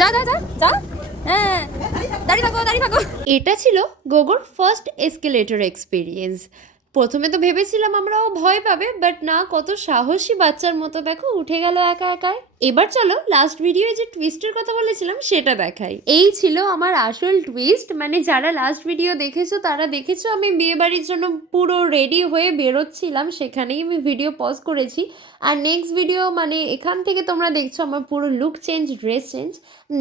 যা যা যা যা। হ্যাঁ, দাঁড়িয়ে থাকো দাঁড়িয়ে থাকো। এটা ছিল গোগোর ফার্স্ট এসকেলেটর এক্সপিরিয়েন্স। প্রথমে তো ভেবেছিলাম আমরাও ভয় পাবে, বাট না, কত সাহসী বাচ্চার মতো দেখো উঠে গেল একা একাই। এবার চলো লাস্ট ভিডিওয়ে যে টুইস্টের কথা বলেছিলাম সেটা দেখাই। এই ছিল আমার আসল টুইস্ট, মানে যারা লাস্ট ভিডিও দেখেছো তারা দেখেছো আমি বিয়ে বাড়ির জন্য পুরো রেডি হয়ে বেরোচ্ছিলাম, সেখানেই আমি ভিডিও পজ করেছি। আর নেক্সট ভিডিও মানে এখান থেকে তোমরা দেখছো আমার পুরো লুক চেঞ্জ, ড্রেস চেঞ্জ।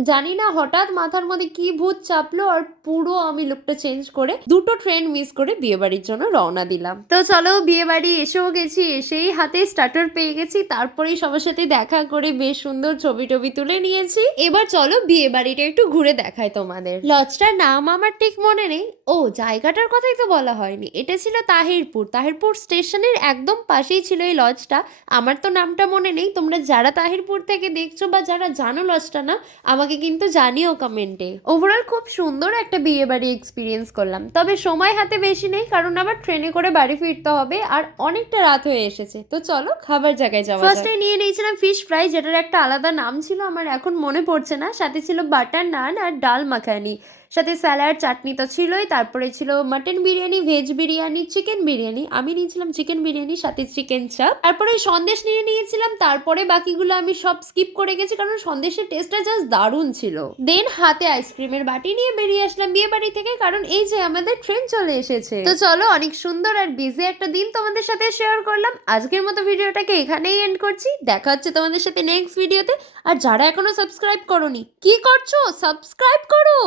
জানি না হঠাৎ মাথার মধ্যে কি ভূত চাপলো আর পুরো আমি লুকটা চেঞ্জ করে দুটো ট্রেন মিস করে বিয়ে বাড়ির জন্য রওনা দিলাম। তো চলো বিয়ে বাড়ি এসেও গেছি, এসেই হাতে স্টার্টার পেয়ে গেছি, তারপরেই সবার সাথে দেখা করে বেশ সুন্দর ছবি টবি তুলে নিয়েছি। এবার চলো বিয়ে বাড়িটা একটু ঘুরে দেখাই তোমাদের। লজটার নাম আমার ঠিক মনে নেই। ও, জায়গাটার কথাই তো বলা হয়নি, এটা ছিল তাহিরপুর। তাহিরপুর স্টেশনের একদম পাশেই ছিল এই লজটা। আমার তো নামটা মনে নেই, তোমরা যারা তাহিরপুর থেকে দেখছো বা যারা জানো লজটা না, আমাকে কিন্তু জানিও কমেন্টে। ওভারঅল খুব সুন্দর একটা বিয়ে বাড়ি এক্সপিরিয়েন্স করলাম, তবে সময় হাতে বেশি নেই কারণ আবার ট্রেনে করে বাড়ি ফিরতে হবে আর অনেকটা রাত হয়ে এসেছে। তো চলো খাবার জায়গায় যাওয়া যাক। ফার্স্টে নিয়ে নিয়েছিলাম ফিশ ফ্রাই, যেটার একটা আলাদা নাম ছিল, আমার এখন মনে পড়ছে না। সাথে ছিল বাটার নান আর ডাল মাখানি, সাথে স্যালাড, চাটনি তো ছিলই। তারপরে ছিল mutton biryani, veg biryani, chicken biryani. আমি নিয়েছিলাম চিকেন বিরিয়ানি সাথে চিকেন চাপ। তারপরে সন্দেশ নিয়ে নিয়েছিলাম। তারপরে বাকিগুলো আমি সব স্কিপ করে গেছি কারণ সন্দেশের টেস্টটা জাস্ট দারুণ ছিল। দেন হাতে আইসক্রিমের বাটি নিয়ে বেরিয়ে আসলাম বিয়ে বাড়ি থেকে, কারণ এই যে আমাদের ট্রেন চলে এসেছে। তো চলো, অনেক সুন্দর আর বিজি একটা দিন তোমাদের সাথে শেয়ার করলাম। আজকের মতো ভিডিওটাকে এখানেই এন্ড করছি। দেখা হচ্ছে তোমাদের সাথে নেক্সট ভিডিওতে। আর যারা এখনো সাবস্ক্রাইব করোনি, কি করছো? সাবস্ক্রাইব করো।